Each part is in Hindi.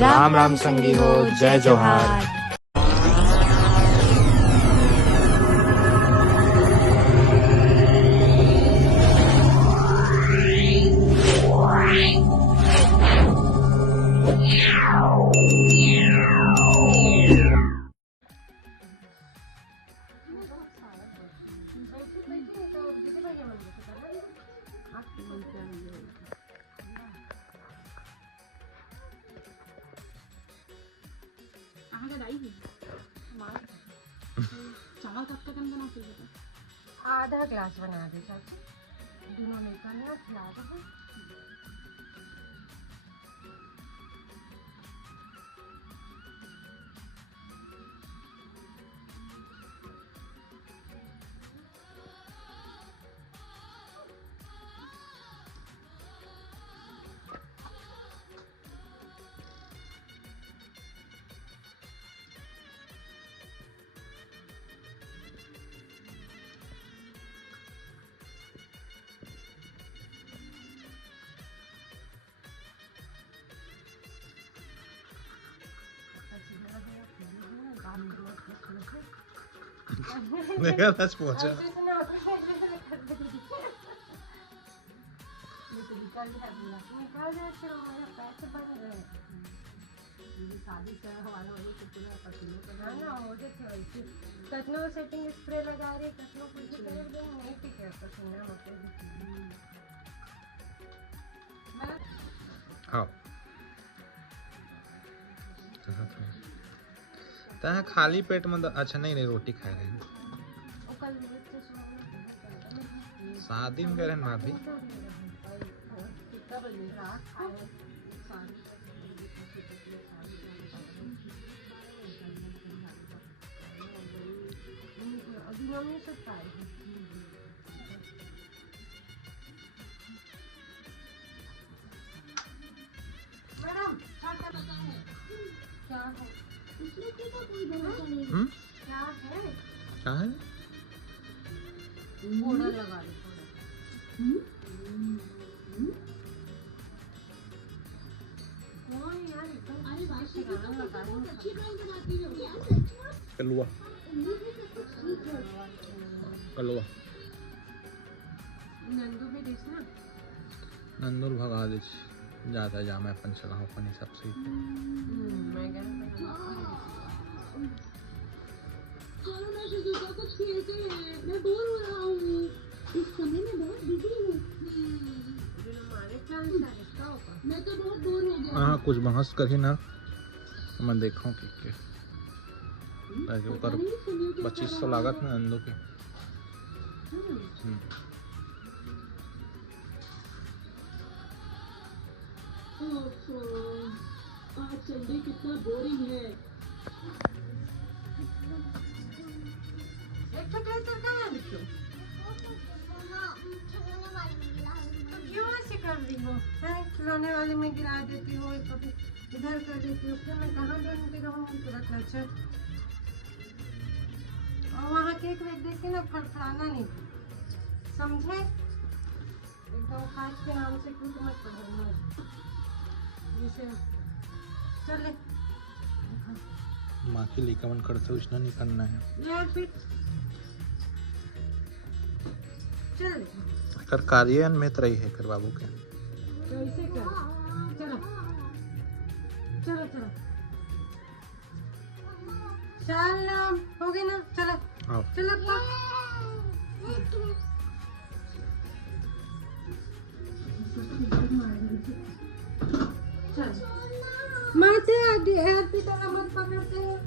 राम राम संगी हो, जय जोहार। आधा ग्लास बना दे चाची, दोनों में करना खिला दो। देखा सच पहुंचा। कतनो सेटिंग स्प्रे लगा रही, कतनो कुछ नहीं ठीक है पसीना होते। हाँ तहाँ खाली पेट में अच्छा नहीं रोटी खाए रहे शादी में करे ना भी मैडम क्या है? क्या है? पाउडर लगा दो। कलुआ कलुआ नंदू भी दिस ना नंदूर भगा दे ज्यादा जामे अपन चला अपन हिसाब से कुछ खेलते हैं, मैं बोर हो रहा हूँ, इस समय में बहुत बिजी हूँ। मैं तो बहुत बोर हो गया। हाँ कुछ बहस करी ना मैं देखूं कि ऊपर 2500 लागत ना नंदू के। आज संडे कितना बोरिंग है। क्यों ऐसे कर रही हो? खिलौने वाले में गिरा देती हो, कभी इधर कर देती हो, फिर मैं कहाँ ढूंढती रहूँगी तुरंत नचर। और वहाँ केक वेक देख के ना फड़फड़ाना नहीं, समझे? एकदम खास के नाम से कुछ मत पढ़ना। जैसे चले माँ की लिखा मन करते उसने नहीं करना है यार, फिर चल कर कार्यान्वित में रही है कर बाबू के कैसे कर। चलो चलो चलो चल हो गई ना, चलो आओ चलो चल माथे आदि हैप्पी तरह मत पकड़ते हैं।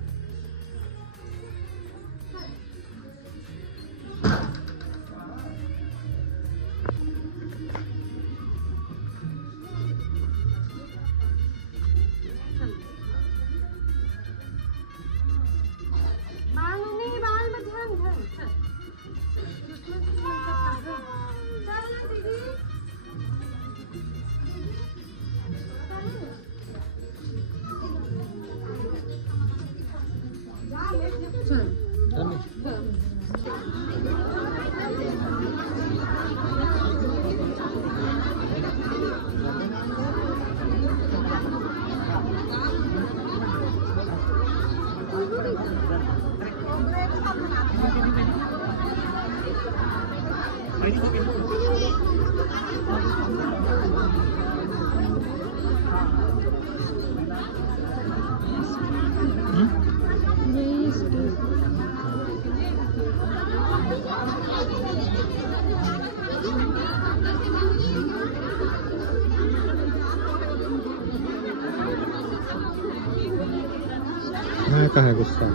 मैं कहा गुस्सा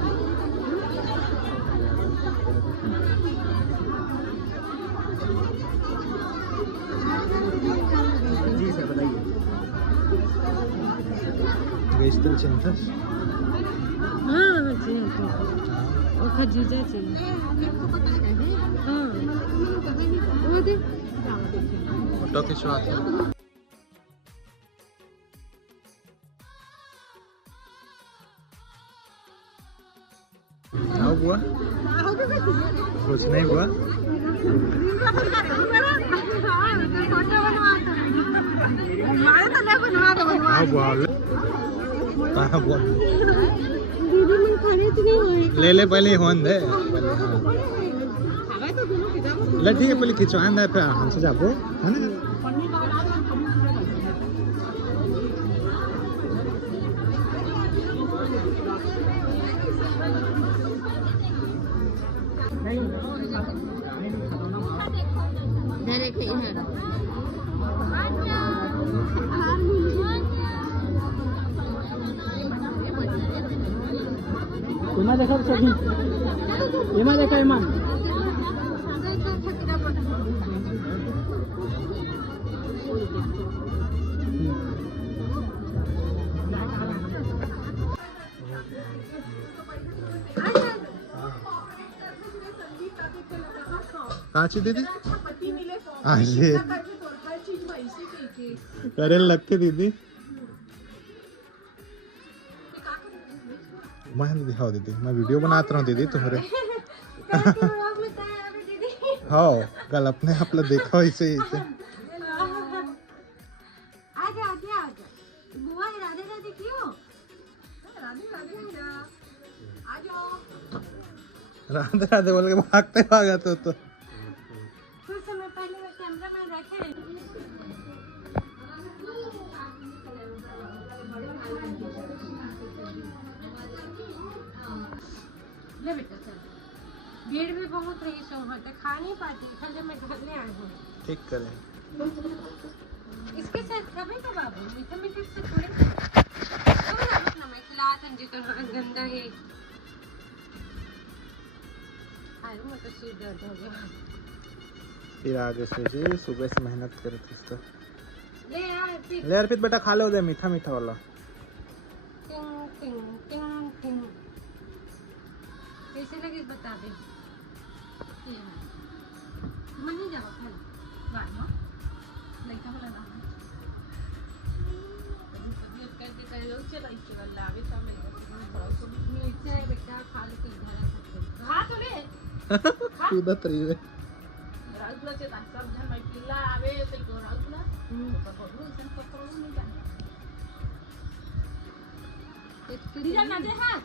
जी सर बताइए। वेस्टल चिंता हाँ चाहिए वो खजूजा चाहिए। हाँ वो दे फोटो खिंचवाते हैं। क्या हुआ? कुछ नहीं हुआ। हाँ बोल। दीदी मन खाने तो नहीं हुए। ले ले पहले होन दे पहले। हाँ ले ठीक है पहले खिंचवान दे फिर हमसे जाबो है ना। एमा देखा सभी एमा देखा एमा काची दीदी आजे करे लगते दीदी मैं दिखाओ दीदी मैं वीडियो बनाता रहा दीदी तुम्हारे। हाँ कल अपने आप ला देखो इसे इसे राधे राधे बोल के भागते भागा तो कुछ समय पहले मैं कैमरा में रखे ले बेटा चल भीड़ भी बहुत रही सो होते खा नहीं पाती इसलिए मैं घर ले आई हूँ। ठीक करें इसके साथ कभी तो बाबू मीठा मीठे से थोड़े अपना मैं खिला जी तो गंदा है। आयु मैं तो सिर दर्द हो गया। फिर आगे से जी सुबह से मेहनत करे थे तो ले यार फिर ले अर्पित बेटा खा लो दे मीठा मीठा वाला। टिंग टिंग टिंग टिंग कैसे लगे बता दे। मन नहीं जाओ खा वाह लड़का वाला ना तबीयत करके कह लो चला इसके वाला आवे तो मैं नीचे बेटा खा ले के इधर खा तो ले कूदा तरी रे राउतला से सब जन मैं पिल्ला आवे तो को राउतला तो बोलू सन पकड़ू नहीं जाने एक ना दे हाथ